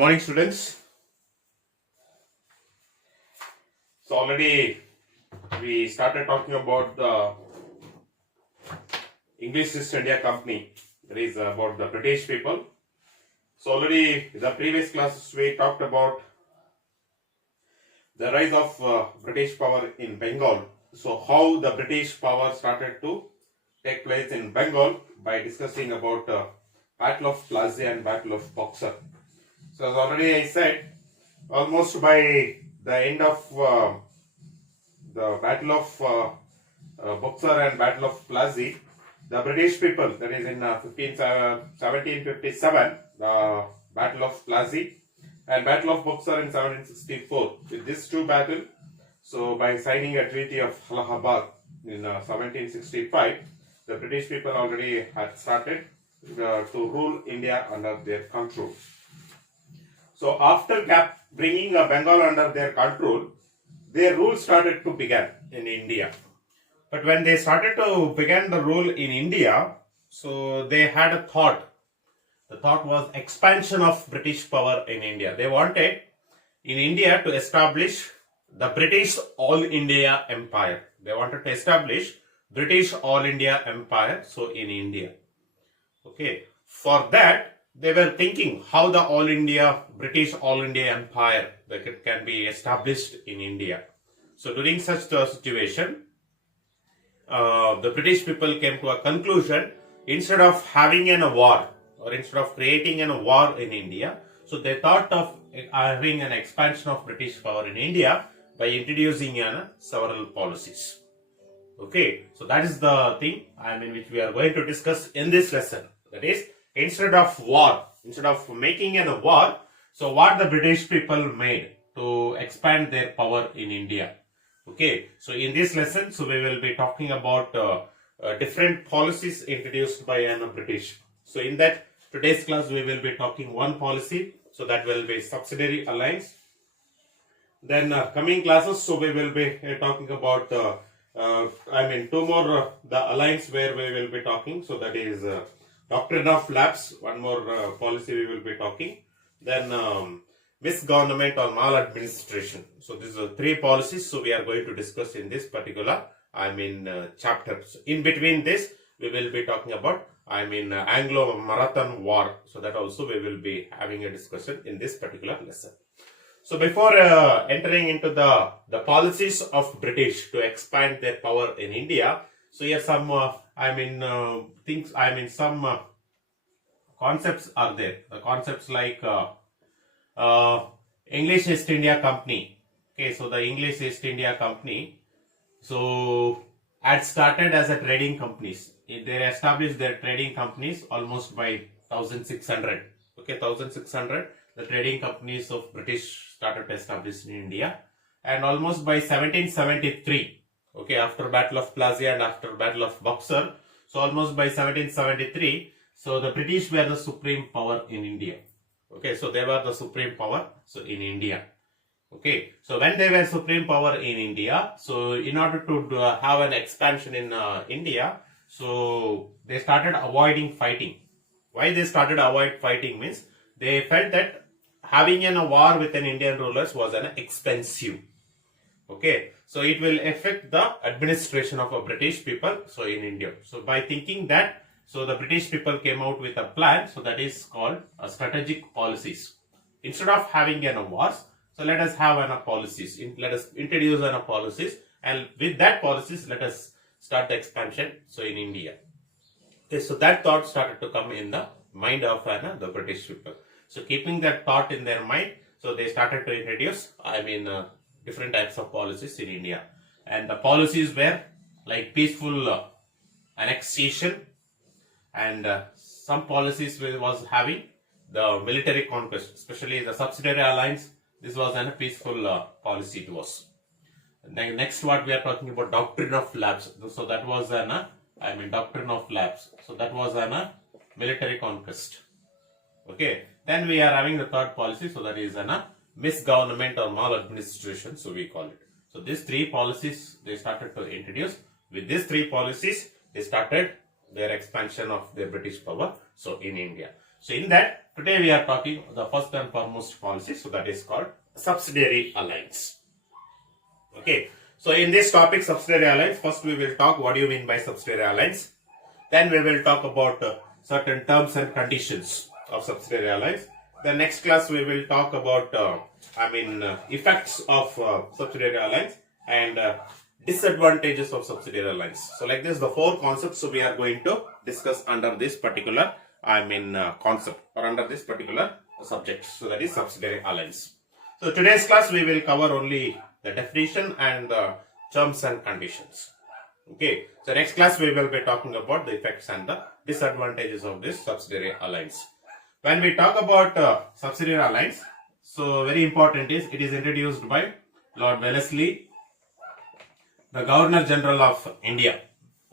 Morning, students. So already we started talking about the English East India Company. That is about the British people. So already in the previous classes we talked about the rise of British power in Bengal. So how the British power started to take place in Bengal by discussing about Battle of Plassey and Battle of Boxer. So as already I said, almost by the end of the Battle of Boxer and Battle of Plassey, the British people, that is in 1757, the Battle of Plassey and Battle of Boxer in 1764. With these two battles, so by signing a Treaty of Allahabad in 1765, the British people already had started to rule India under their control. So after bringing Bengal under their control, their rule started to begin in India. But when they started to begin the rule in India, so they had a thought. The thought was expansion of British power in India. They wanted in India to establish the British All India Empire. They wanted to establish British All India Empire, so in India. Okay. For that, they were thinking how the British All India Empire can be established in India. So during such a situation, the British people came to a conclusion, instead of having a war or instead of creating a war in India, so they thought of having an expansion of British power in India by introducing several policies. Okay, so that is the thing which we are going to discuss in this lesson. That is, instead of making a war, so what the British people made to expand their power in India. Okay, so in this lesson, so we will be talking about different policies introduced by British. So in that today's class, we will be talking one policy, so that will be subsidiary alliance. Then coming classes, so we will be talking about two more the alliance where we will be talking. So that is doctrine of lapse, one more policy we will be talking. Then misgovernment or maladministration. So these are three policies. So we are going to discuss in this particular chapter. So in between this, we will be talking about Anglo-Maratha War. So that also we will be having a discussion in this particular lesson. So before entering into the policies of British to expand their power in India, so here some some concepts are there. The concepts like English East India Company. Okay, so the English East India Company, so had started as a trading companies. They established their trading companies almost by 1600. Okay, 1600. The trading companies of British started to establish in India, and almost by 1773, okay, after Battle of Plassey and after Battle of Boxer, so almost by 1773, so the British were the supreme power in India. Okay, so they were the supreme power so in India. Okay, so when they were supreme power in India, so in order to have an expansion in India, so they started avoiding fighting. Why they started avoid fighting means they felt that having a war with an Indian rulers was an expensive. Okay, so it will affect the administration of a British people so in India. So by thinking that, so the British people came out with a plan, so that is called strategic policies. Instead of having wars, so let us have policies. Let us introduce policies, and with that policies, let us start the expansion so in India. Okay, so that thought started to come in the mind of the British people. So keeping that thought in their mind, so they started to introduce different types of policies in India, and the policies were like peaceful annexation, and some policies was having the military conquest, especially the subsidiary alliance. This was a peaceful policy to us. Then next, what we are talking about, doctrine of lapse. So that was doctrine of lapse. So that was military conquest. Okay. Then we are having the third policy. So that is misgovernment or maladministration. So we call it. So these three policies they started to introduce. With these three policies, they started their expansion of their British power so in India. So in that, today we are talking the first and foremost policy, so that is called subsidiary alliance. Okay, so in this topic, subsidiary alliance, first we will talk what do you mean by subsidiary alliance. Then we will talk about certain terms and conditions of subsidiary alliance. The next class we will talk about effects of subsidiary alliance and disadvantages of subsidiary alliance. So like this, the four concepts we are going to discuss under this particular concept or under this particular subject. So that is subsidiary alliance. So today's class we will cover only the definition and the terms and conditions. Okay, so next class we will be talking about the effects and the disadvantages of this subsidiary alliance. When we talk about subsidiary alliance, so very important is it is introduced by Lord Wellesley, the Governor General of India.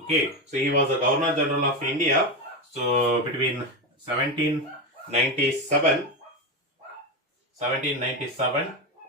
Okay, so he was the Governor General of India. So between 1797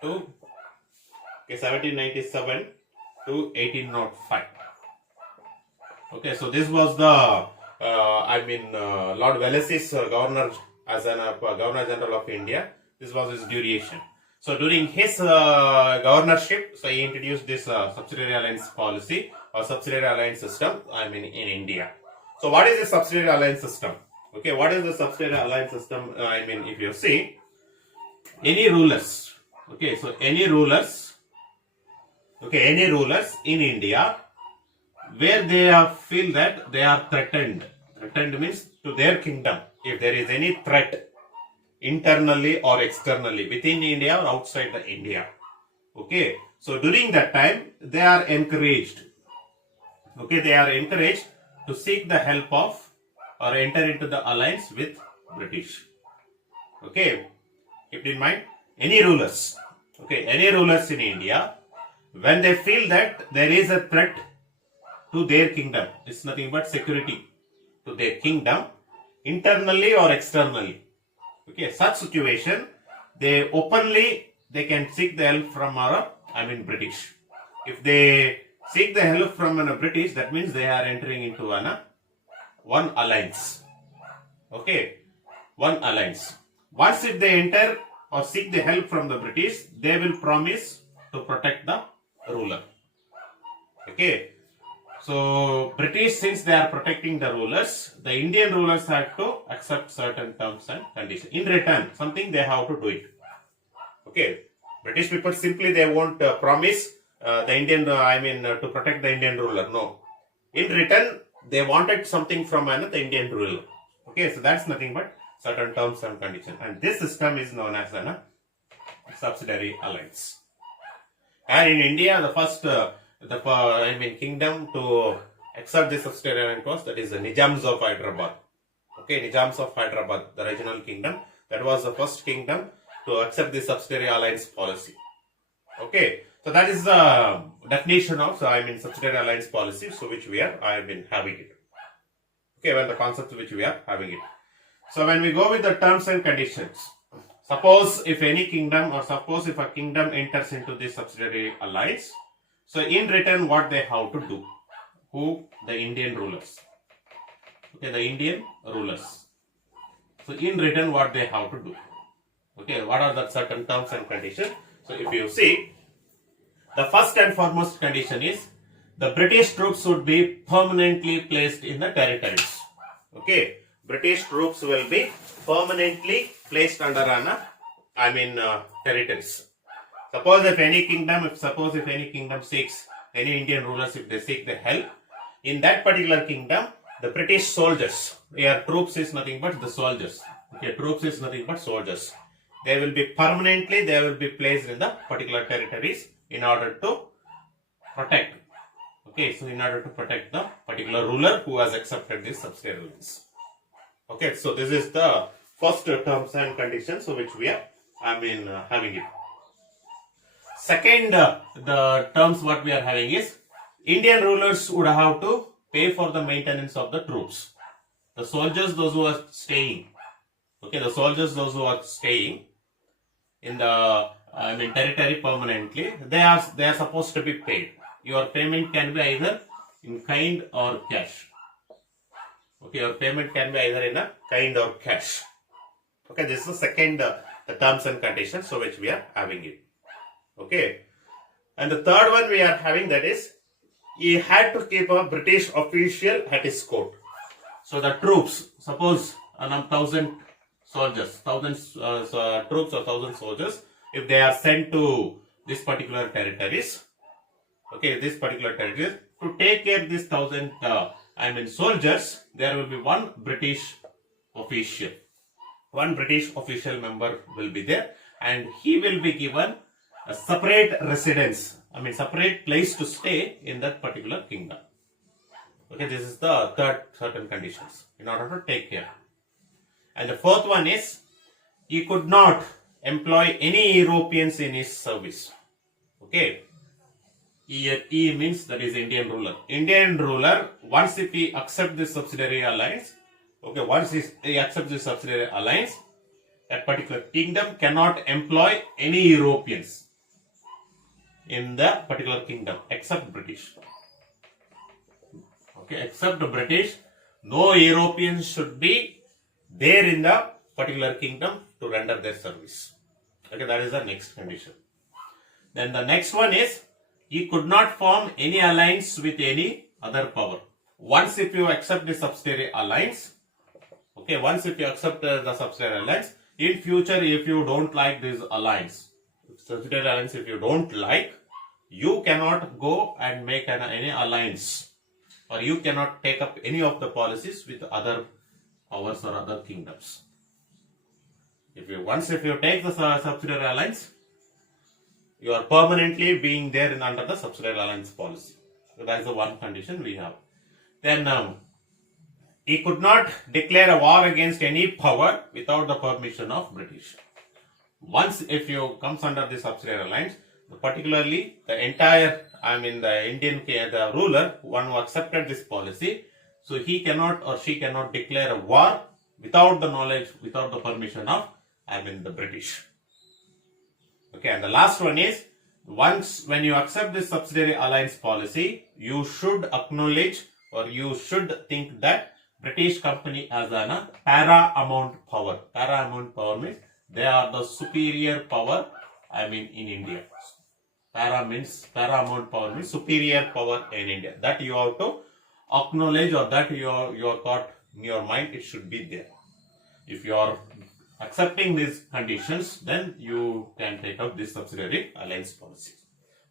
to 1805. Okay, so this was the Lord Wellesley's governor as an Governor General of India. This was his duration. So during his governorship, so he introduced this subsidiary alliance policy or subsidiary alliance system. In India. So what is the subsidiary alliance system? Okay, what is the subsidiary alliance system? If you see any rulers. Okay, so any rulers in India where they feel that they are threatened. Threatened means to their kingdom. If there is any threat internally or externally within India or outside the India. Okay, so during that time they are encouraged. Okay, they are encouraged to seek the help of or enter into the alliance with British. Okay, keep in mind any rulers. Okay, any rulers in India when they feel that there is a threat to their kingdom, it's nothing but security to their kingdom, internally or externally. Okay, such situation, they can seek the help from British. If they seek the help from British, that means they are entering into one alliance. Okay, one alliance. Once if they enter or seek the help from the British, they will promise to protect the ruler. Okay. So, British, since they are protecting the rulers, the Indian rulers have to accept certain terms and conditions. In return, something they have to do it. Okay, British people simply they won't promise the Indian, to protect the Indian ruler. No. In return, they wanted something from the Indian ruler. Okay, so that's nothing but certain terms and conditions. And this system is known as a subsidiary alliance. And in India, the first kingdom to accept this subsidiary alliance was, that is the Nizams of Hyderabad. Okay, Nizams of Hyderabad, the regional kingdom, that was the first kingdom to accept this subsidiary alliance policy. Okay, so that is the definition of subsidiary alliance policy, so which we are having it. Okay, well the concept which we are having it. So when we go with the terms and conditions, suppose if a kingdom enters into this subsidiary alliance, so in return what they have to do? Who? The Indian rulers. Okay, the Indian rulers. So in return what they have to do? Okay, what are the certain terms and conditions? So if you see, the first and foremost condition is the British troops would be permanently placed in the territories. Okay, British troops will be permanently placed under territories. Suppose if any kingdom seeks, any Indian rulers, if they seek the help, in that particular kingdom, the British soldiers, here troops is nothing but the soldiers. Okay, troops is nothing but soldiers. They will be placed in the particular territories in order to protect. Okay, so in order to protect the particular ruler who has accepted this subsidiary alliance. Okay, so this is the first terms and conditions which we are having it. Second, the terms what we are having is Indian rulers would have to pay for the maintenance of the troops. The soldiers, those who are staying, okay, the soldiers, those who are staying in the territory permanently, they are supposed to be paid. Your payment can be either in kind or cash. Okay, your payment can be either in a kind or cash. Okay, this is the second the terms and conditions, so which we are having it. Okay, and the third one we are having, that is, he had to keep a British official at his court. So the troops, suppose 1,000 soldiers, troops or 1,000 soldiers, if they are sent to this particular territories, okay, this particular territories, to take care of these 1,000 soldiers, there will be one British official. One British official member will be there, and he will be given a separate residence, separate place to stay in that particular kingdom. Okay, this is the third certain conditions in order to take care. And the fourth one is, he could not employ any Europeans in his service. Okay, he means that is Indian ruler. Indian ruler, once if he accept this subsidiary alliance, okay, once he accepts this subsidiary alliance, that particular kingdom cannot employ any Europeans in the particular kingdom except British. Okay, except the British, no Europeans should be there in the particular kingdom to render their service. Okay, that is the next condition. Then the next one is, he could not form any alliance with any other power. Once if you accept the subsidiary alliance, okay, once if you accept the subsidiary alliance, in future if you don't like this alliance, subsidiary alliance, if you don't like, you cannot go and make any alliance, or you cannot take up any of the policies with other powers or other kingdoms. Once if you take the subsidiary alliance, you are permanently being there under the subsidiary alliance policy. So that is the one condition we have. Then he could not declare a war against any power without the permission of British. Once if you comes under the subsidiary alliance, particularly the entire, the ruler, one who accepted this policy, so he cannot or she cannot declare a war without the knowledge, without the permission of, the British. Okay, and the last one is, once when you accept this subsidiary alliance policy, you should acknowledge or you should think that British company has a paramount power. Paramount power means they are the superior power, in India. Paramount power means superior power in India. That you have to acknowledge, or that your thought in your mind, it should be there. If you are accepting these conditions, then you can take up this subsidiary alliance policy.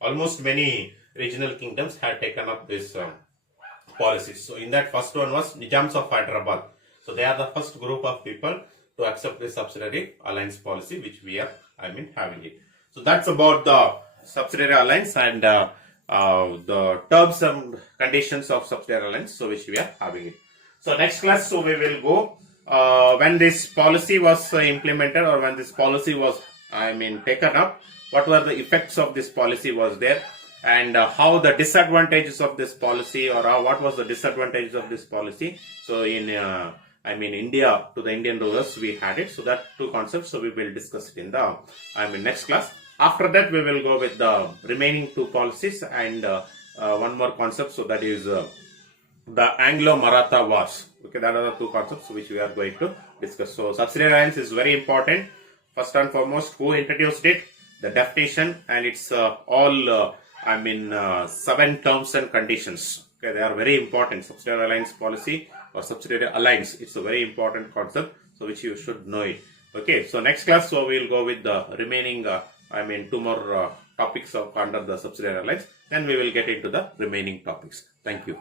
Almost many regional kingdoms had taken up this policies. So in that, first one was Nizams of Hyderabad. So they are the first group of people to accept this subsidiary alliance policy, which we are having it. So that's about the subsidiary alliance and the terms and conditions of subsidiary alliance, so which we are having it. So next class, so we will go when this policy was implemented, or when this policy was taken up, what were the effects of this policy was there, and how the disadvantages of this policy, or what was the disadvantages of this policy. So in India, to the Indian rulers, we had it. So that two concepts, so we will discuss it in the next class. After that, we will go with the remaining two policies and one more concept. So that is the Anglo-Maratha Wars. Okay, that are the two concepts which we are going to discuss. So subsidiary alliance is very important. First and foremost, who introduced it? The definition, and it's all 7 terms and conditions. Okay, they are very important. Subsidiary alliance policy or subsidiary alliance, it's a very important concept, so which you should know it. Okay, so next class, so we will go with the remaining 2 more topics of under the subsidiary alliance. Then we will get into the remaining topics. Thank you.